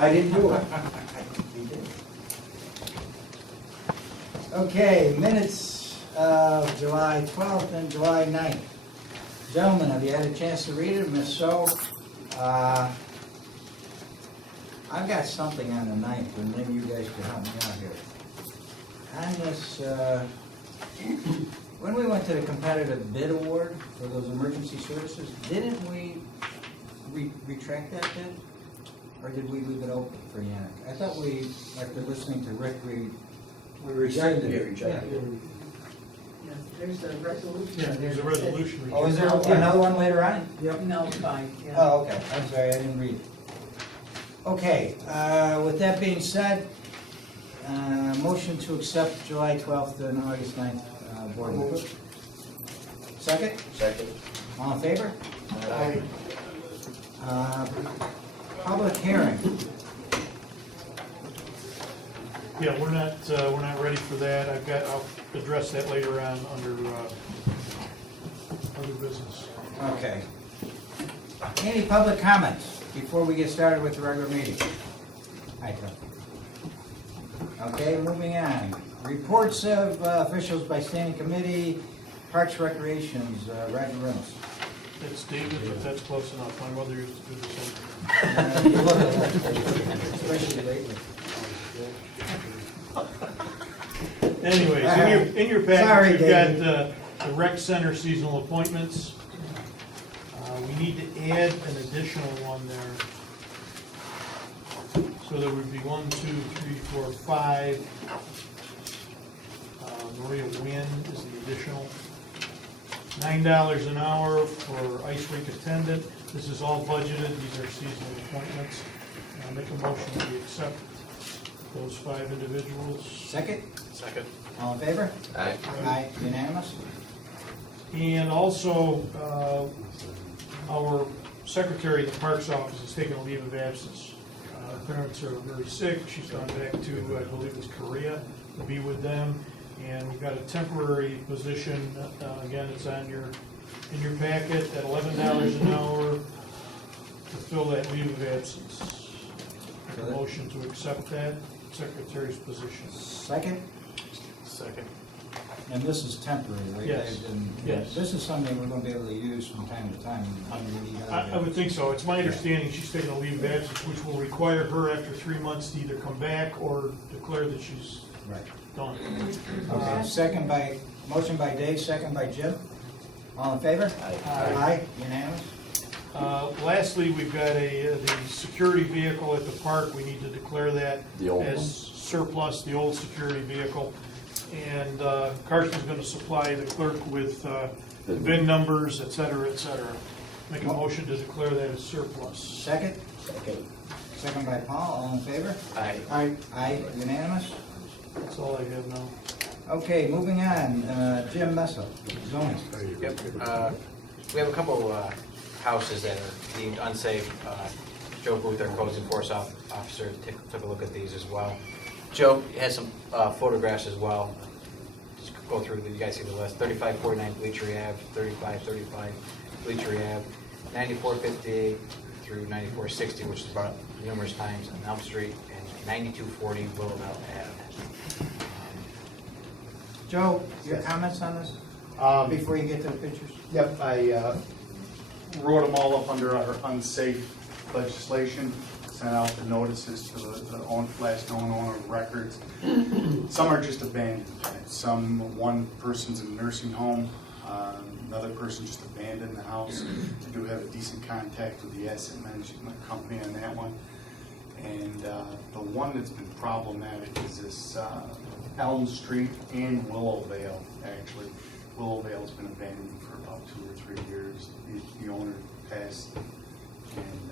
I didn't do it. You did. Okay, minutes of July 12th and July 9th. Gentlemen, have you had a chance to read it? And if so, I've got something on the 9th, and maybe you guys can help me out here. On this, when we went to the competitive bid award for those emergency services, didn't we retract that bid? Or did we leave it open for Yannick? I thought we, after listening to Rick, we rejected it. Yeah, there's a resolution. Yeah, there's a resolution. Oh, is there another one later on? Yep. No, fine, yeah. Oh, okay, I'm sorry, I didn't read it. Okay, with that being said, motion to accept July 12th and August 9th board minutes. Second? Second. All in favor? Aye. Public hearing. Yeah, we're not ready for that. I'll address that later on under other business. Okay. Any public comments before we get started with the regular meeting? Hi, Tom. Okay, moving on. Reports of officials by standing committee, Parks Recreations, Roger Reynolds. It's David, but that's close enough. My mother used to do the same. Especially lately. Anyways, in your Sorry, package, you've got David. the rec center seasonal appointments. We need to add an additional one there. So there would be 1, 2, 3, 4, 5. Maria Wynn is the additional. $9 an hour for ice rink attendant. This is all budgeted. These are seasonal appointments. I'll make a motion to accept those 5 individuals. Second? Second. All in favor? Aye. Aye, unanimous? And also, our secretary of the Parks Office is taking a leave of absence. Her parents are very sick. She's gone back to, I believe it was Korea, to be with them. And we've got a temporary position, again, it's on in your packet, at $11 an hour to fill that leave of absence. Make a motion to accept that secretary's position. Second? Second. And this is temporary, right? Yes. And Yes. This is something we're going to be able to use from time to time. I would think so. It's my understanding she's taking a leave of absence, which will require her after 3 months to either come back or declare that she's Right. done. Okay, motion by Dave, second by Jim. All in favor? Aye. Aye, unanimous? Lastly, we've got the security vehicle at the park. We need to declare that The old as one? surplus, the old security vehicle. And Carson's going to supply the clerk with the VIN numbers, et cetera, et cetera. Make a motion to declare that as surplus. Second? Second. Second by Paul, all in favor? Aye. Aye. Aye, unanimous? That's all I have now. Okay, moving on, Jim Messel, zoning. Yep, we have a couple houses that are deemed unsafe. Joe Booth, our codes enforcement officer, took a look at these as well. Joe has some photographs as well. Just go through, you guys see the list. 3549 Bleacher Ave, 3535 Bleacher Ave, 9458 through 9460, which is brought up numerous times on Elm Street, and 9240 Willowdale Ave. Joe, your comments on this, before you get to the pictures? Yep, I wrote them all up under our unsafe legislation, sent out the notices to the last known owner of records. Some are just abandoned. One person's in a nursing home, another person just abandoned the house. I do have a decent contact with the asset management company on that one. And the one that's been problematic is this Elm Street and Willowdale, actually. Willowdale's been abandoned for about 2 or 3 years. The owner passed, and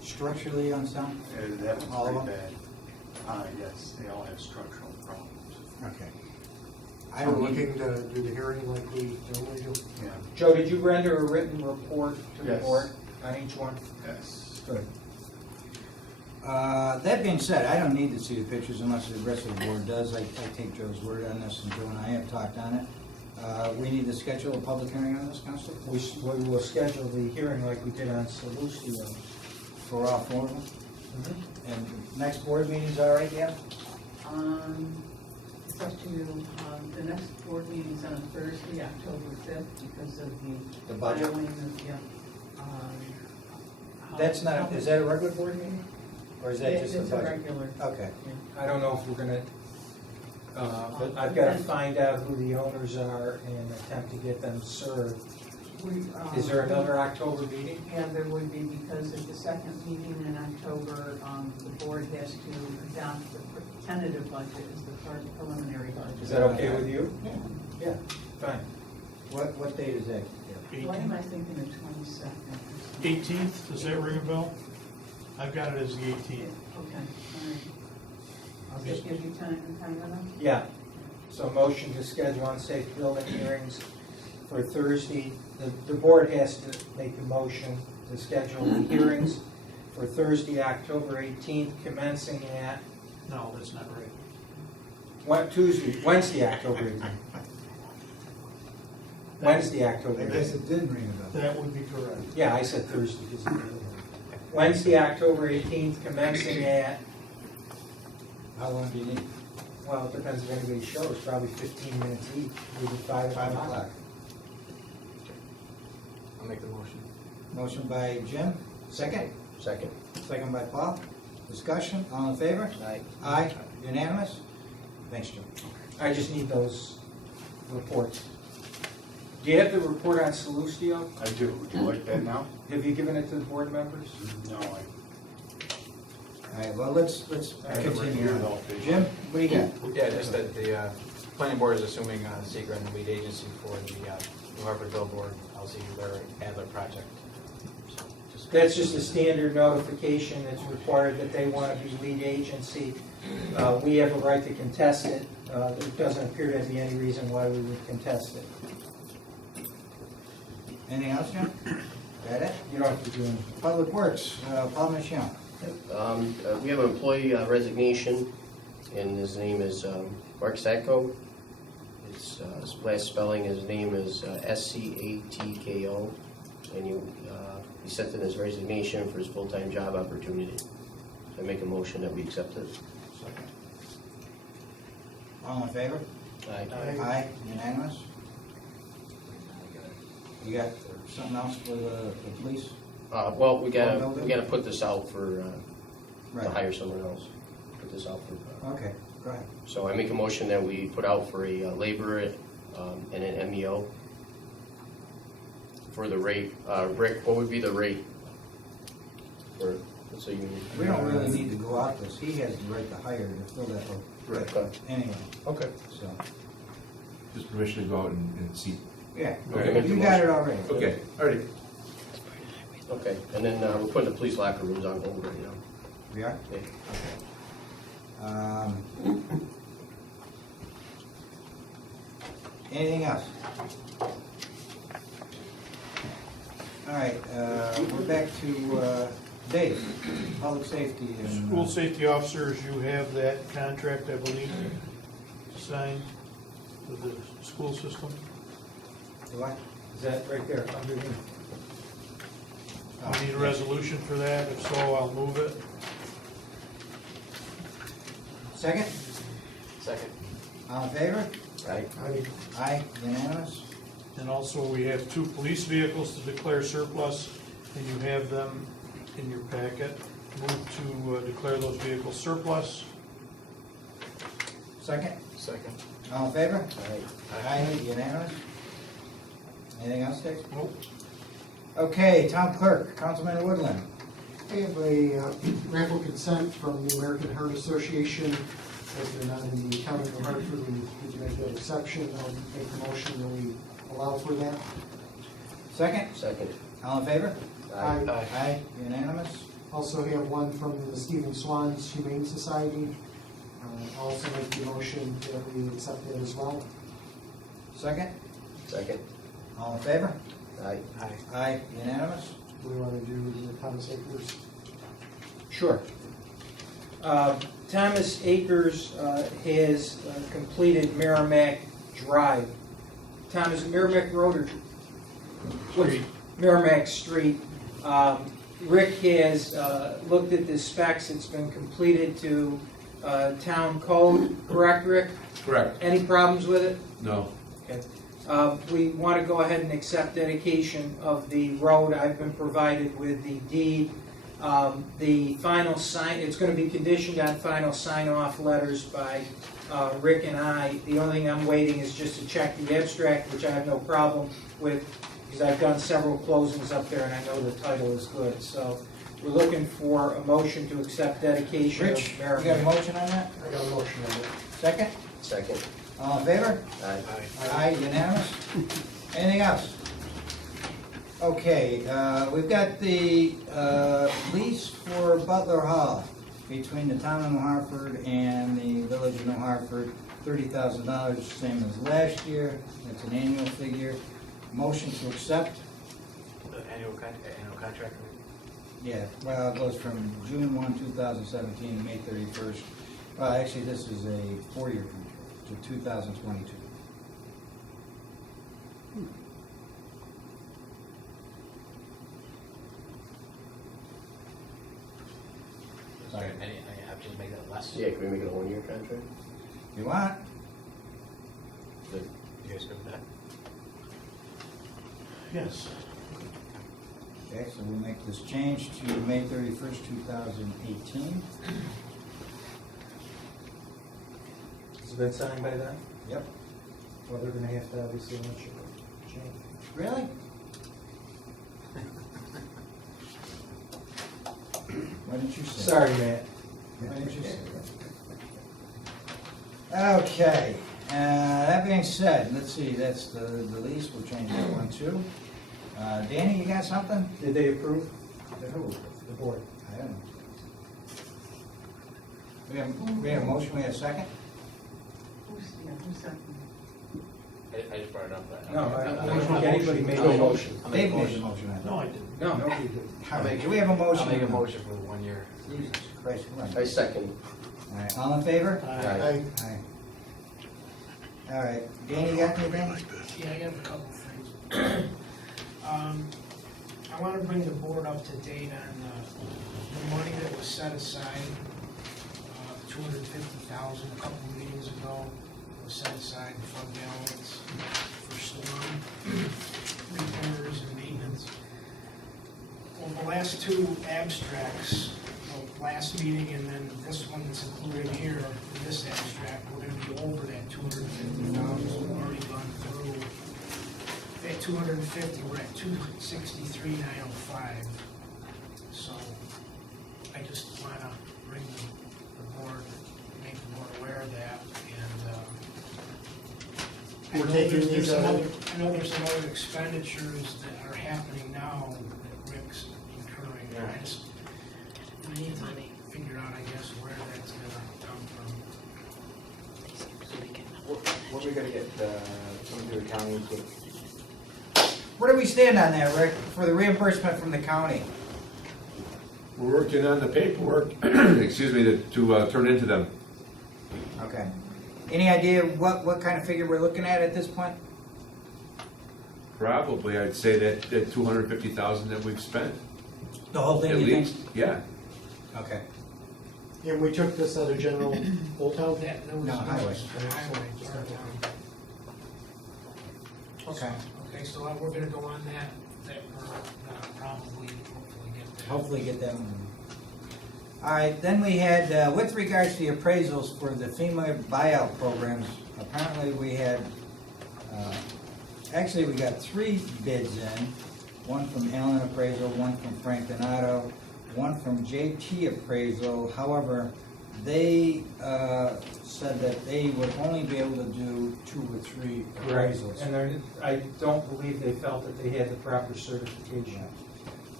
Structurally unsound? that was All of pretty them? bad. Yes, they all have structural problems. Okay. I We're don't need, looking to do the hearing like we normally do. Yeah, Joe, did you render a written report to the Yes. board on each one? yes. good. That being said, I don't need to see the pictures unless the rest of the board does. I take Joe's word on this, and Joe and I have talked on it. We need to schedule a public hearing on this, Counselor? We will schedule the hearing like we did on Salustio. For all 4 of them? And next board meeting's all right, yeah? It's up to you. The next board meeting's on Thursday, October 5th, because of The budget? filing of, yeah. That's not, is that a regular board meeting? Or is that just the It's a budget? regular. Okay. I don't know if we're gonna, but I've got to find out who the owners are and attempt to get them served. Is there another October meeting? Yeah, there would be, because at the second meeting in October, the board has to adopt the tentative budget as the preliminary budget. Is that okay with you? Yeah. Yeah, fine. What date is that? Why am I thinking of 22nd? 18th, does that ring a bell? I've got it as the 18th. Okay, all right. Does that give you time enough? Yeah. So motion to schedule unsafe building hearings for Thursday. The board has to make a motion to schedule the hearings for Thursday, October 18th, commencing at, No, that's not right. Wednesday, October 18th. Wednesday, October I 18th. guess it didn't ring a bell. That would be correct. Yeah, I said Thursday. Wednesday, October 18th, commencing at, How long do you need? well, it depends if anybody shows, probably 15 minutes each, maybe 5 5 o'clock. o'clock. I'll make the motion. Motion by Jim, second? Second. Second by Paul. Discussion, all in favor? Aye. Aye, unanimous? Thanks, Jim. I just need those reports. Do you have the report on Salustio? I do. Would you like that now? Have you given it to the board members? No, All right, well, let's I have it right continue. here, though. Jim, what do you got? Yeah, just that the planning board is assuming secret and lead agency for the New Hartford billboard, LC Adler project. So, That's just a standard notification that's required that they want to be lead agency. We have a right to contest it. There doesn't appear to be any reason why we would contest it. Anything else, Jim? That it? You don't have to do anything. Public Works, Paul Michelle. We have an employee resignation, and his name is Mark Satko. His last spelling, his name is Scatko, and he sent in his resignation for his full-time job opportunity. I make a motion that we accept it. All in favor? Aye. Aye, unanimous? You got something else for the police? Well, we gotta put this out for, to Right. hire someone else. Put this out for, Okay, go ahead. so I make a motion that we put out for a laborer and an MEO for the rate. Rick, what would be the rate? For, so you. We don't really need to go out this, he has the right to hire to fill that role. Okay. Anyway, Okay. so, Just permission to go out and see. yeah, Okay. you got it already. Okay, all right. Okay, and then we're putting the police locker rooms on hold right now. We are? Okay. Anything else? All right, we're back to Dave, public safety and. School safety officers, you have that contract, I believe, signed with the school system. Do I? Is that right there underneath? I need a resolution for that, if so, I'll move it. Second? Second. All in favor? Right? Aye, unanimous? And also, we have 2 police vehicles to declare surplus, and you have them in your packet. Move to declare those vehicles surplus. Second? Second. All in favor? Aye. Aye, unanimous? Anything else, Dick? Nope. Okay, town clerk, Councilman Woodland. I have a raffle consent from the American Heart Association. As they're not in the county of Hartford, we need to make that exception. I'll make the motion that we allow for that. Second? Second. All in favor? I Aye, unanimous? also have one from the Stephen Swan's Humane Society. I'll also make the motion that we accept that as well. Second? Second. All in favor? Aye. Aye, unanimous? Do we want to do the Thomas Acres? Sure. Thomas Acres has completed Merrimack Drive. Thomas, Merrimack Road or Street. Merrimack Street. Rick has looked at the specs, it's been completed to town code, correct, Rick? Correct. Any problems with it? No. Okay. We want to go ahead and accept dedication of the road. I've been provided with the deed. The final sign, it's going to be conditioned on final sign-off letters by Rick and I. The only thing I'm waiting is just to check the abstract, which I have no problem with, because I've done several closings up there and I know the title is good. So we're looking for a motion to accept dedication Rich, of you got a Merrimack. motion on that? I got a motion on it. Second? Second. All in favor? Aye. Aye, unanimous. Anything else? Okay, we've got the lease for Butler Hall between the town of New Hartford and the village of New Hartford, $30,000, same as last year. That's an annual figure. Motion to accept? The annual contract? Yeah, well, it goes from June 1, 2017 to May 31st. Well, actually, this is a 4-year contract to 2022. Sorry. I'll just make that less. Yeah, can we make it a 1-year contract? You want? You guys good with that? Yes. Okay, so we'll make this change to May 31st, 2018. Has it been signed by then? Yep. Well, they're going to have to obviously let you change. Really? Why didn't you say? Sorry, Matt. Why didn't you say that? Okay, that being said, let's see, that's the lease, we'll change that one too. Danny, you got something? Did they approve? Who? The board. I don't know. We have a motion, we have a second? Who's second? I just brought it up. But No, I I'll don't make think a anybody motion. made I'll a make motion. I'll make a Dave made the motion. motion, I No, thought. I didn't. No, nobody did. All right, do we have a motion? I'll make a motion for the 1 year. Jesus Christ, come on. I second. All right, all in favor? Aye. Aye. All right, Danny, you got anything? Yeah, I have a couple things. I want to bring the board up to date on the money that was set aside, $250,000 a couple of meetings ago, was set aside in fund balance for storm repairs and maintenance. Well, the last two abstracts, the last meeting and then this one that's included here, in this abstract, we're gonna be over that $250,000, we've already gone through. At 250, we're at 263,905. So I just wanna bring the board, make the board aware of that, and, We're taking these out. I know there's some other expenditures that are happening now that Rick's incurring. Yeah. I just, we need to figure out, I guess, where that's gonna come from. When are we gonna get something to the county to? Where do we stand on that, Rick, for the reimbursement from the county? We're working on the paperwork, excuse me, to turn into them. Okay. Any idea what kind of figure we're looking at this point? Probably, I'd say that 250,000 that we've spent, The whole at thing, you think? least, yeah. Okay. And we took this out of general Old Town? That was. No, highway. Highway, sorry. Okay. Okay, so we're gonna go on that we're gonna probably, hopefully get there. Hopefully get them. All right, then we had, with regards to the appraisals for the FEMA buyout programs, apparently we had, actually we got 3 bids in. One from Allen Appraisal, one from Frank Donato, one from JT Appraisal. However, they said that they would only be able to do 2 or 3 appraisals. And I don't believe they felt that they had the proper certification.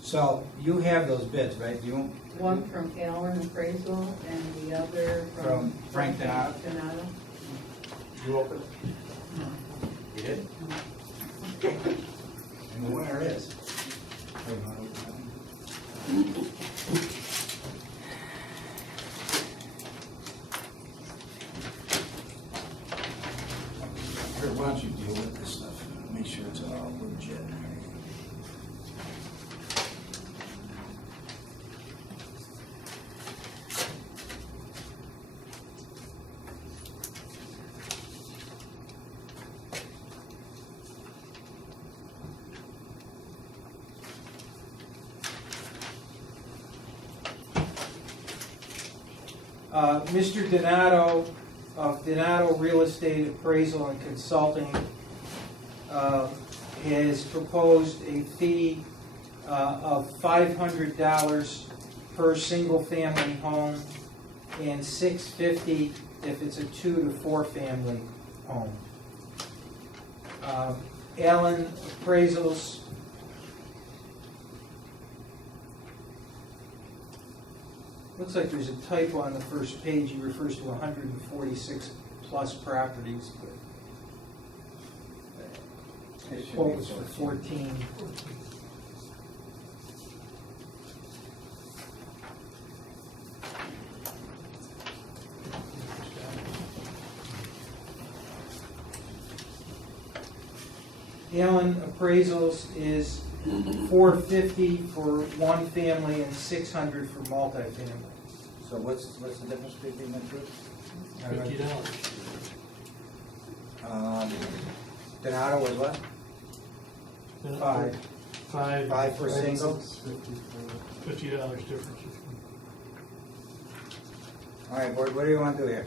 So you have those bids, right? You, One from Allen Appraisal and the other From Frank Donato. Donato. You open it? You did? and the winner is. Wait, you wanna open that one? Here, why don't you deal with this stuff? Make sure it's all legit. Mr. Donato of Donato Real Estate Appraisal and Consulting has proposed a fee of $500 per single-family home and $650 if it's a 2 to 4 family home. Allen Appraisals looks like there's a typo on the first page. He refers to 146 plus properties, but the quote was for 14. Allen Appraisals is $450 for one family and $600 for multifamily. So what's the difference between the two? $50. Donato was what? Five for single? $50 difference. All right, board, what do you want to do here?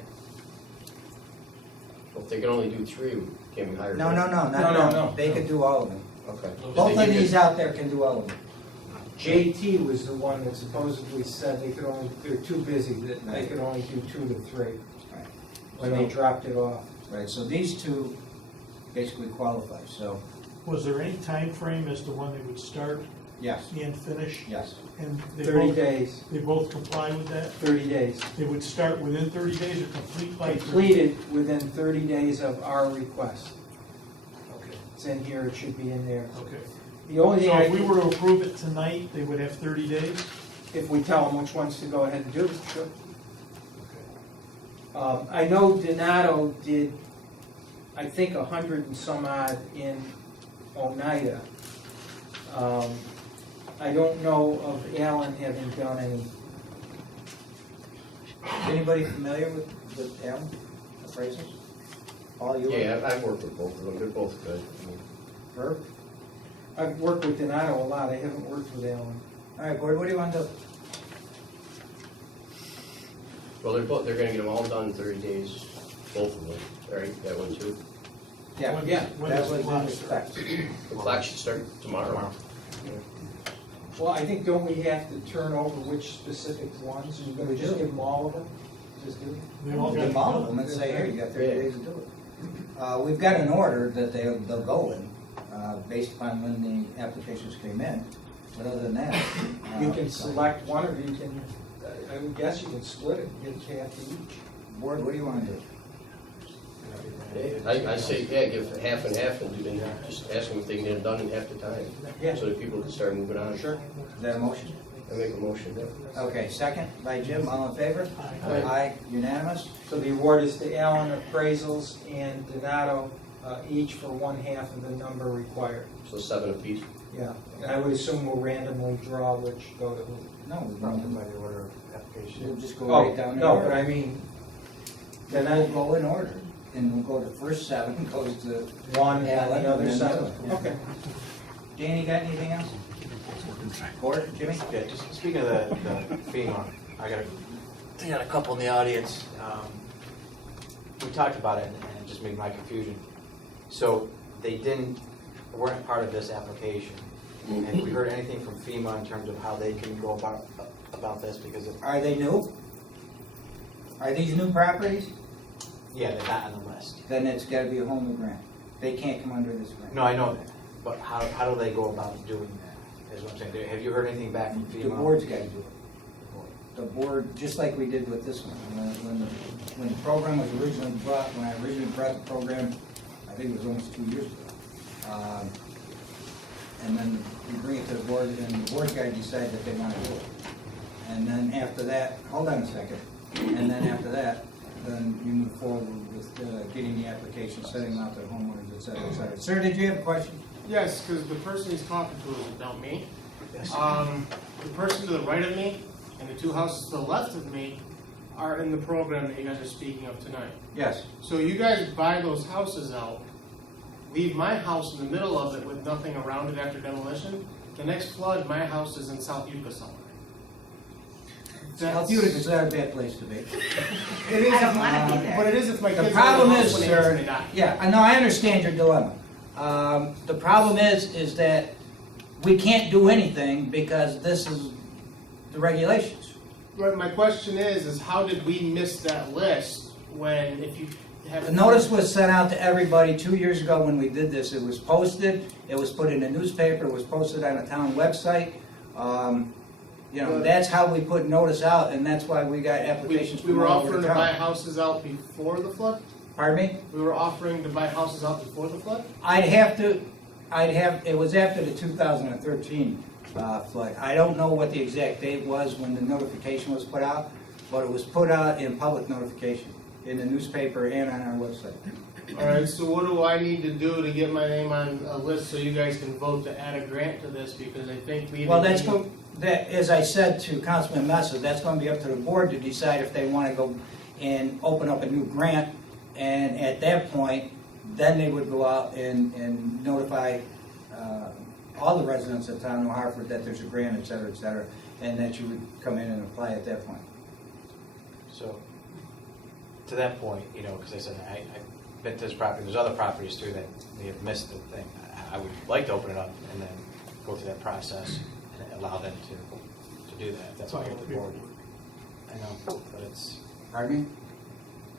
Well, if they can only do 3, can we hire? No, them? No. They could do all of them. Okay. Both of these out there can do all of them. JT was the one that supposedly said they're too busy, that they could only do 2 to 3 Right. when they dropped it off. Right, so these two basically qualify, so, Was there any time frame as to when they would start yes, and finish? yes. And they 30 both, days, they both comply with that? 30 days. They would start within 30 days or complete by 30? Completed within 30 days of our request. Okay, It's in here, it should be in there. okay. The only thing So I if we can, were to approve it tonight, they would have 30 days? if we tell them which ones to go ahead and do, sure. Okay. I know Donato did, I think, 100 and some odd in Oneida. I don't know of Allen having done any. Is anybody familiar with Allen appraisals? Paul, you? Yeah, I've worked with both of them. They're both good. I mean, Herb? I've worked with Donato a lot, I haven't worked with Allen. All right, board, what do you want to do? Well, they're going to get them all done in 30 days, both of them, right? That one too. Yeah, When- yeah, when that does was the clock in start? respect. The clock should start tomorrow. Well, I think, don't we have to turn over which specific ones? Are you gonna just give them all of them? Just do it? They all Give got them all of them and say, here, you got 30 days to do it. We've got an order that they'll go in, based upon when the applications came in, but other than that. You can select one, or you can, I would guess you can split it, give half to each. Board, what do you want to do? I say, yeah, give half and half and just ask them if they can get it done in half the time. Yeah. So that people can start moving on. Sure. Is that a motion? I make a motion, yeah. Okay, second by Jim, all in favor? Aye. Aye, unanimous? So the award is to Allen Appraisals and Donato, each for 1/2 of the number required. So 7 apiece. Yeah, and I would assume we'll randomly draw which go to who. No, we By won't. the order of application. We'll just go Oh, right down in no, order. but I mean, Then then we'll go in order, and we'll go to first 7, goes to one and Allen, the other and then the 7. other. Yeah. Okay. Danny, got anything else? Board, Jimmy? Yeah, just speaking of the FEMA, I got a couple in the audience. We talked about it and it just made my confusion. So they weren't part of this application. Have we heard anything from FEMA in terms of how they can go about this? Because Are they new? Are these new properties? yeah, they're not on the list. Then it's gotta be a whole new grant. They can't come under this grant. No, I know that, but how do they go about doing that, is what I'm saying. Have you heard anything back from FEMA? The board's gotta do it. The board, just like we did with this one, when the program was originally brought, when I originally brought the program, I think it was almost 2 years ago. And then you bring it to the board, and the board's gotta decide that they wanna do it. And then after that, hold on a second, and then after that, then you move forward with getting the application, sending them out to homeowners, et cetera, et cetera. Sir, did you have a question? Yes, because the person he's talking to is not me. The person to the right of me and the 2 houses to the left of me are in the program that you guys are speaking of tonight. Yes. So you guys buy those houses out, leave my house in the middle of it with nothing around it after demolition. The next flood, my house is in South Utica somewhere. South Utica's not a bad place to be. It is, I don't wanna be there. but it is if my kids. The are in problem house is, when they sir, actually die. yeah, I know, I understand your dilemma. The problem is that we can't do anything because this is the regulations. Right, my question is how did we miss that list when, if you have. The notice was sent out to everybody 2 years ago when we did this. It was posted, it was put in a newspaper, it was posted on a town website. You know, that's how we put notice out, and that's why we got applications We from were all over offering the to buy town. houses out before the flood? Pardon me? We were offering to buy houses out before the flood? It was after the 2013 flood. I don't know what the exact date was when the notification was put out, but it was put out in public notification, in the newspaper and on our website. All right, so what do I need to do to get my name on a list so you guys can vote to add a grant to this? Because I think we. Well, as I said to Councilman Mesa, that's going to be up to the board to decide if they want to go and open up a new grant. And at that point, then they would go out and notify all the residents of town of Hartford that there's a grant, et cetera, and that you would come in and apply at that point. So, to that point, you know, because I said, I've been to this property, there's other properties too that may have missed the thing. I would like to open it up and then go through that process and allow them to do that, if that's okay with the board. I know, but it's, Pardon me?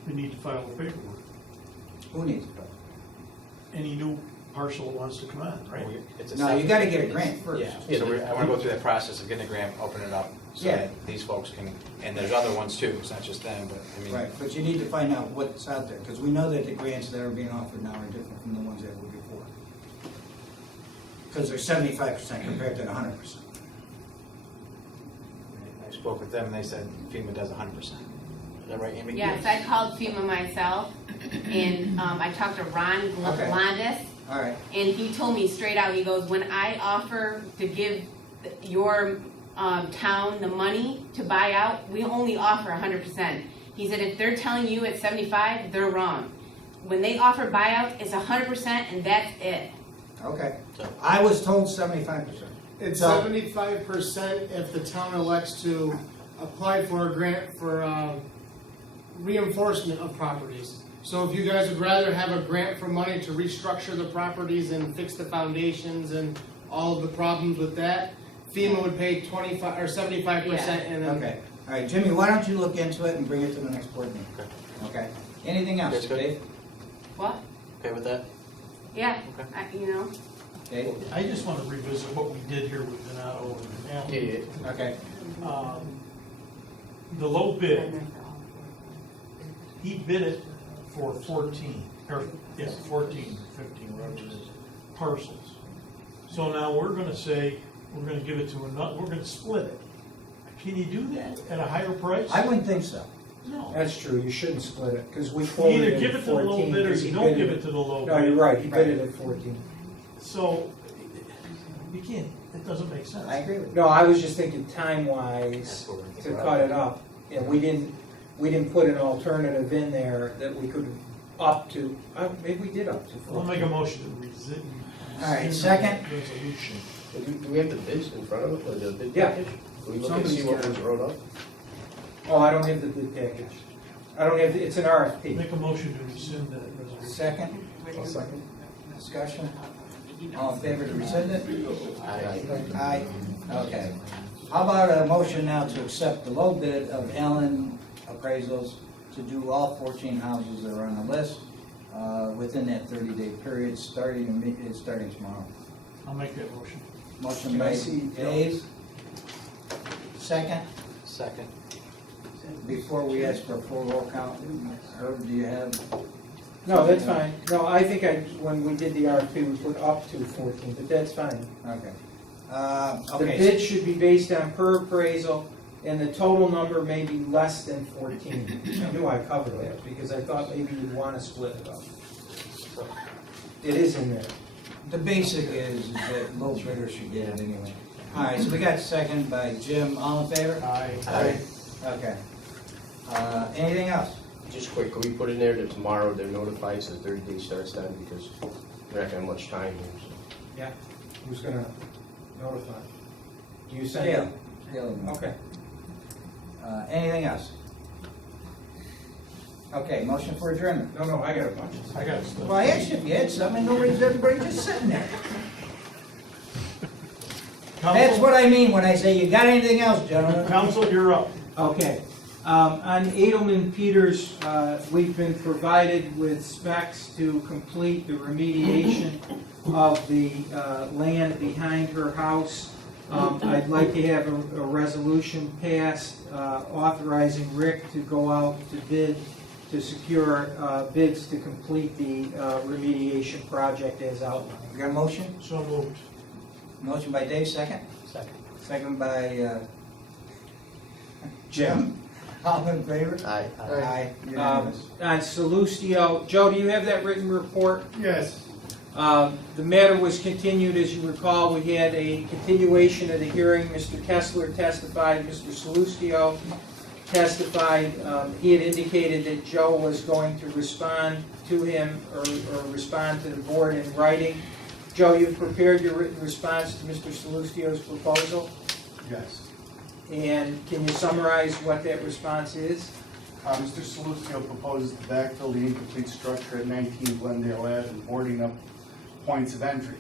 We need to file the paperwork. Who needs it? Any new parcel that wants to come on, right? it's a. No, you got to get a grant first. Yeah, so I want to go through that process of getting a grant, open it up, so Yeah. that these folks can, and there's other ones too, it's not just them, but I mean. Right, but you need to find out what's out there, because we know that the grants that are being offered now are different from the ones that were before. Because they're 75% compared to the 100%. I spoke with them and they said FEMA does 100%. Is that right, Amy? Yes, I called FEMA myself, and I talked to Ron Okay. Blondis, All right, and he told me straight out, he goes, when I offer to give your town the money to buy out, we only offer 100%. He said, if they're telling you it's 75, they're wrong. When they offer buyout, it's 100% and that's it. okay. I was told 75%. It's So- 75% if the town elects to apply for a grant for reinforcement of properties. So if you guys would rather have a grant for money to restructure the properties and fix the foundations and all of the problems with that, FEMA would pay 25 or 75%, and then. Okay, all right, Jimmy, why don't you look into it and bring it to the next board meeting? Okay. Anything else, That's good. Dave? What? Okay with that? Yeah, Okay. you know. Dave? I just want to revisit what we did here with Donato and Allen. Yeah, Okay. The low bid, he bid it for 14, or, yeah, 14, 15, whatever it is, parcels. So now we're gonna say, we're gonna give it to another, we're gonna split it. Can you do that at a higher price? I wouldn't think so. No. That's true, you shouldn't split it, because we You quoted either it give at it to the low 14. bid or 'cause you he don't bid give it- it to the low bid. No, you're right, he bid it at 14. So, you can't, it doesn't make sense. I agree with you. No, I was just thinking time-wise, That's what we're to thinking. cut it up. And we didn't put an alternative in there that we could up to, maybe we did up to I'll make a 14. motion to rescind. All right, second. Resolution. do we have the bids in front of us, or the bid Yeah. package? Can we look and see what was wrote up? Oh, I don't have the bid package. I don't have, it's an RFP. Make a motion to rescind that resolution. Second, I'll second. discussion? All in favor to rescind it? Aye. Okay. How about a motion now to accept the low bid of Allen Appraisals to do all 14 houses that are on the list within that 30-day period, starting tomorrow. I'll make that motion. Motion Can I by see Dave. Second, Second. before we ask for a full roll count, Herb, do you have? No, that's fine. No, I think when we did the RFP, we put up to 14, but that's fine. Okay. The Okay. bid should be based on per appraisal, and the total number may be less than 14. I knew I covered that, because I thought maybe you'd want to split it up. It is in there. The basic is that low bidder should get it anyway. All right, so we got a second by Jim. All in favor? Aye. Okay. Anything else? Just quick, can we put in there that tomorrow they're notified, so the 30 days starts then, because we're not gonna have much time here, so. Yeah. Who's gonna notify? Do you send Gail. it? Gail. Okay. Anything else? Okay, motion for adjournment. No, I got a bunch. I got stuff. Well, I asked you if you had some, and everybody just sitting there. That's what I mean when I say, you got anything else, gentlemen? Council, you're up. Okay. On Edelman Peters, we've been provided with specs to complete the remediation of the land behind her house. I'd like to have a resolution passed authorizing Rick to go out to bid, to secure bids to complete the remediation project as outlined. You got a motion? So moved. Motion by Dave, second? Second. Second by Jim. All in favor? Aye. Aye. Unanimous. On Salustio, Joe, do you have that written report? Yes. The matter was continued, as you recall, we had a continuation of the hearing. Mr. Kessler testified, Mr. Salustio testified. He had indicated that Joe was going to respond to him or respond to the board in writing. Joe, you've prepared your written response to Mr. Salustio's proposal, Yes. and can you summarize what that response is? Mr. Salustio proposes to backfill the incomplete structure at 19 Glendale Ave and boarding up points of entry.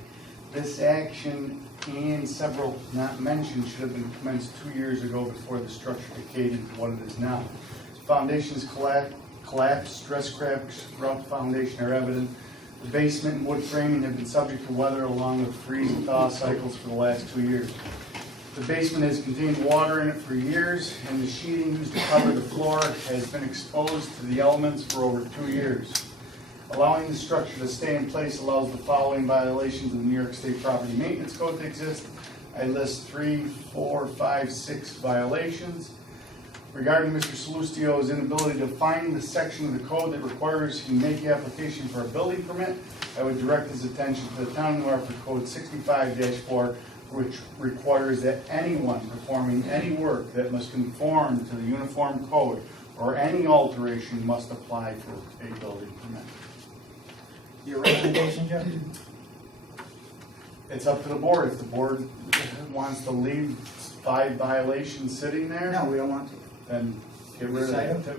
This action and several not mentioned should have been commenced 2 years ago before the structure decayed into what it is now. Foundations collapsed, stress cracks throughout the foundation are evident. The basement and wood framing have been subject to weather along with freeze and thaw cycles for the last 2 years. The basement has contained water in it for years, and the sheeting used to cover the floor has been exposed to the elements for over 2 years. Allowing the structure to stay in place allows the following violations of the New York State Property Maintenance Code to exist. I list 3, 4, 5, 6 violations. Regarding Mr. Salustio's inability to find the section of the code that requires he make application for a building permit, I would direct his attention to the Town of New Hartford Code 65-4, which requires that anyone performing any work that must conform to the uniform code or any alteration must apply for a building permit. Your recommendation, Joe? It's up to the board. If the board wants to leave 5 violations sitting there, No, we don't want to. then get rid of it,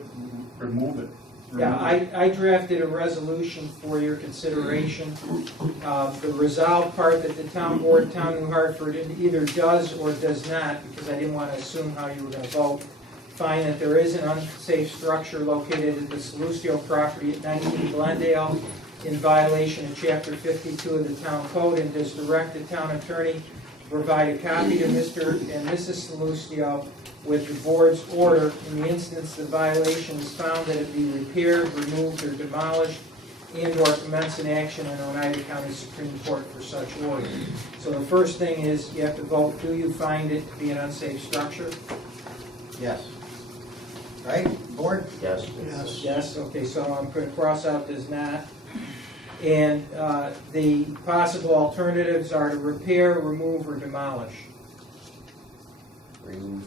remove it. Yeah, I drafted a resolution for your consideration. The resolved part that the town board, Town of New Hartford, either does or does not, because I didn't want to assume how you were going to vote, find that there is an unsafe structure located at the Salustio property at 19 Glendale in violation of Chapter 52 of the Town Code, and does direct the town attorney to provide a copy to Mr. and Mrs. Salustio with the board's order in the instance the violation is found that it be repaired, removed, or demolished, and/or commence an action in Oneida County Supreme Court for such order. So the first thing is, you have to vote, do you find it to be an unsafe structure? Yes. Right, board? Yes. Yes, okay, so I'm going to cross out does not. And the possible alternatives are to repair, remove, or demolish. Remove.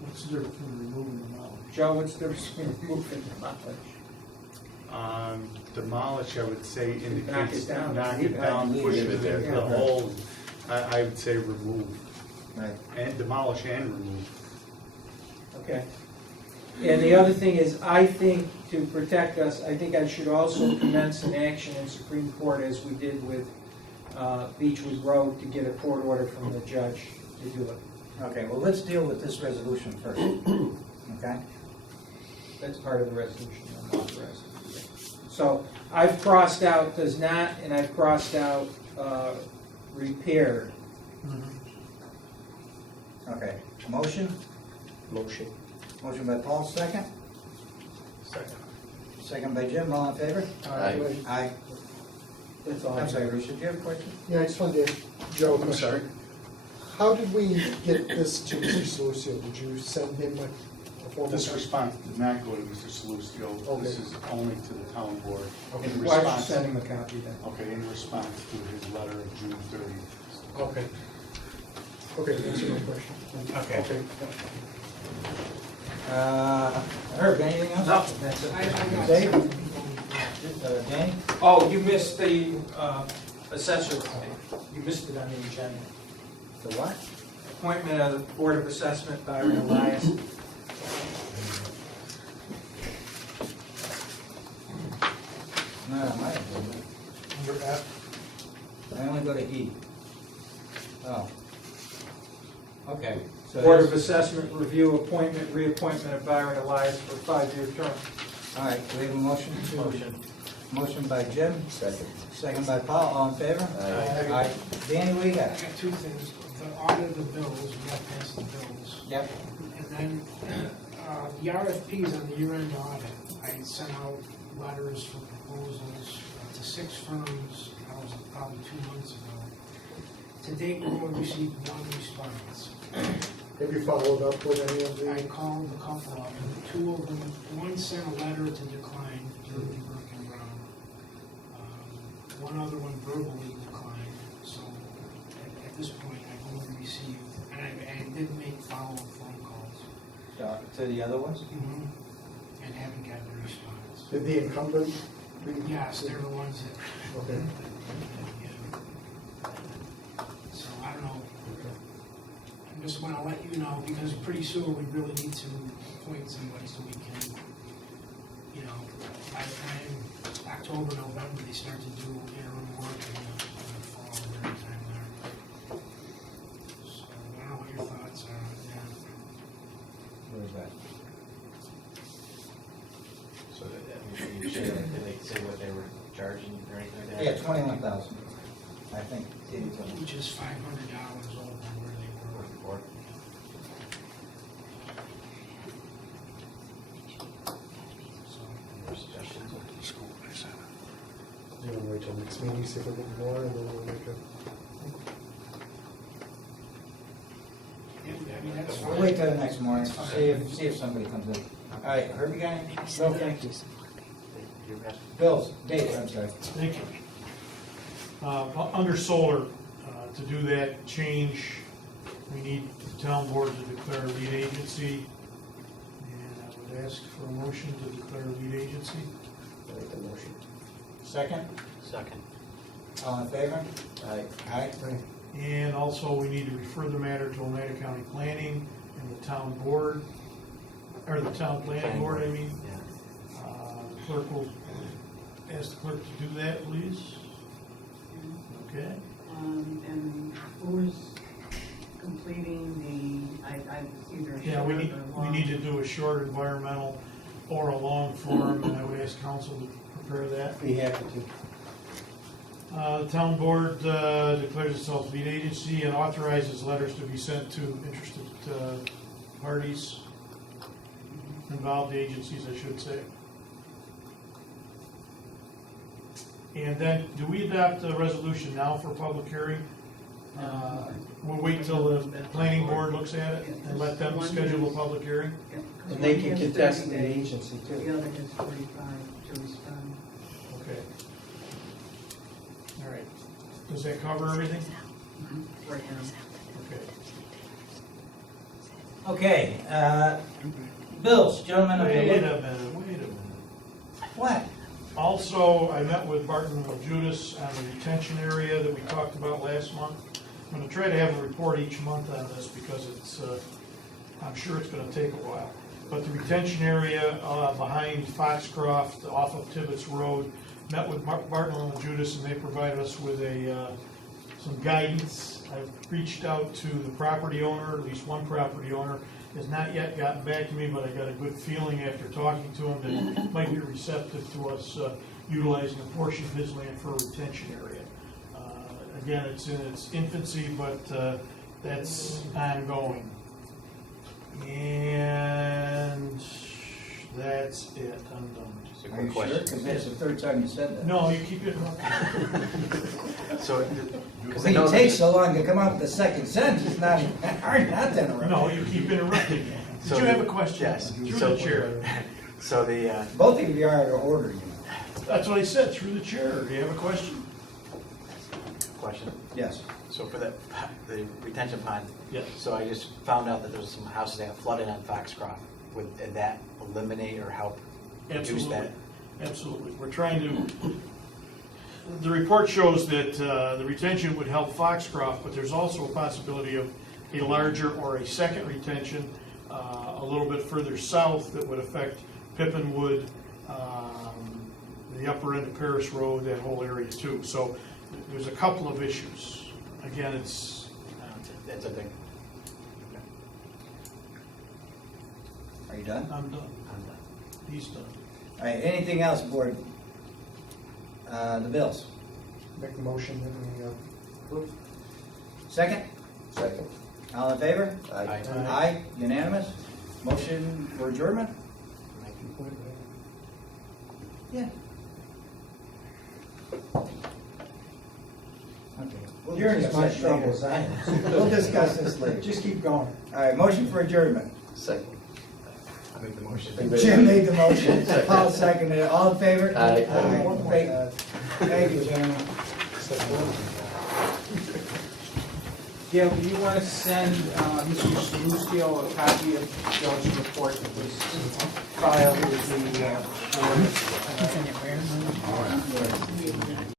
What's the difference between removing and demolishing? Joe, what's the difference between remove and demolish? Demolish, I would say, indicates. Knock it down. Knock it down, Leave push it it there. into the hole. I would say remove, Right. and demolish and remove. Okay. And the other thing is, I think to protect us, I think I should also commence an action in Supreme Court as we did with Beechwood Road to get a court order from the judge to do it. Okay, well, let's deal with this resolution first, okay? That's part of the resolution I'm authorized. So I've crossed out does not, and I've crossed out repaired. Okay, motion? Motion. Motion by Paul, second? Second. Second by Jim, all in favor? Aye. Aye. That's all. I'm sorry, Richard, do you have a question? Yeah, I just wanted to, Joe, I'm sorry. how did we get this to Mr. Salustio? Did you send him a formal? This response did not go to Mr. Salustio. This Okay. is only to the town board. Okay, In why don't you response- send him a copy then? Okay, in response to his letter of June 30th. Okay. Okay, answer my question. Okay. Okay. Herb, anything else? No. That's it. Dave? Danny? Oh, you missed the assessor. You missed it on the agenda. The what? appointment of the Board of Assessment, Byron Elias. No, I might have done Under F. that. I only go to E. Oh. Okay. So Board this- of Assessment review appointment, reappointment of Byron Elias for a 5-year term. All right, do we have a motion? Motion. Motion by Jim, second by Paul, all in favor? Aye. Danny, what do you I got? got two things, the audit of the bills, we got past the bills. Yep. And then, the RFPs on the year-end audit, I sent out letters for proposals to 6 firms, that was probably 2 months ago. To date, we've only received 1 response. Have you followed up with any of I the? called a couple of them, 2 of them, one sent a letter to decline, Julie Burke and Brown. One other one verbally declined, so at this point, I've only received, and I did make follow-up phone calls. To the other ones? And haven't gotten a response. Did the incumbent? Yes, they're the ones that, Okay. so I don't know. I just want to let you know, because pretty soon we really need to appoint somebody so we can, you know, by the time October, November, they start to do interim work in the fall and every time there. So I don't know what your thoughts are on that. Where is that? So you should, did they say what they were charging or anything like that? Yeah, 21,000, I think. Which is $500 over where they were. Before. So, Any suggestions? You want to wait till next meeting, see if we get more, and then we'll make a. yeah, I mean, that's We'll fine. wait till the next morning, see if somebody comes in. All right, Herbie got anything? No, thank you. You have- Bills, Dave, I'm sorry. Thank you. Under solar, to do that change, we need the town board to declare lead agency. And I would ask for a motion to declare lead agency. Make the motion. Second, Second. all in favor? Aye. Aye. And also, we need to refer the matter to Oneida County Planning and the town board, or the town planning board, I mean. Yeah. The clerk will ask the clerk to do that, please. Okay. And who's completing the, I see there's. Yeah, we need to do a short environmental or a long form, and I would ask council to prepare that. Be happy to. The town board declares itself lead agency and authorizes letters to be sent to interested parties, involved agencies, I should say. And then, do we adopt a resolution now for public hearing? We'll wait till the planning board looks at it and let them schedule a public hearing? And they can contest the agency The too. other has 45 to respond. Okay. All right. Does that cover everything? Right now. Okay. Okay, bills, gentlemen of Wait a the. minute. What? Also, I met with Barton and Judas on the retention area that we talked about last month. I'm gonna try to have a report each month on this because it's, I'm sure it's gonna take a while. But the retention area behind Foxcroft off of Tibbetts Road, met with Barton and Judas, and they provided us with some guidance. I've reached out to the property owner, at least one property owner, has not yet gotten back to me, but I got a good feeling after talking to him that might be receptive to us utilizing a portion of his land for a retention area. Again, it's in its infancy, but that's ongoing. And that's it, I'm done. Just a Are you quick sure? question. Because that's the third time you said that. No, you keep it. So, because I When know. it takes so long to come up with the second sentence, it's not hard not to interrupt. No, you keep interrupting me. Did So you have a the- question? Yes. Through So- the chair. So the, Both of you are out of order, you know. That's what I said, through the chair. Do you have a question? question, Yes. so for the retention pond, Yes. so I just found out that there was some houses that got flooded on Foxcroft. Would that eliminate or help reduce Absolutely. that? Absolutely. We're trying to, the report shows that the retention would help Foxcroft, but there's also a possibility of a larger or a second retention a little bit further south that would affect Pippinwood, the upper end of Paris Road, that whole area too. So there's a couple of issues. Again, it's, That's a big, Are you done? I'm done. He's done. All right, anything else, board? The bills. Make the motion that we approve. Second? Second. All in favor? Aye. Aye, unanimous. Motion for adjournment? Yeah. Okay. We'll You're in as discuss much this trouble later. as I am. We'll discuss this later. Just keep going. All right, motion for adjournment. Second. I make the motion. Jim made the motion, Paul seconded it. All in favor? Aye. Aye. Thank you, gentlemen. Gail, do you want to send Mr. Salustio a copy of Joe's report that was filed with the board?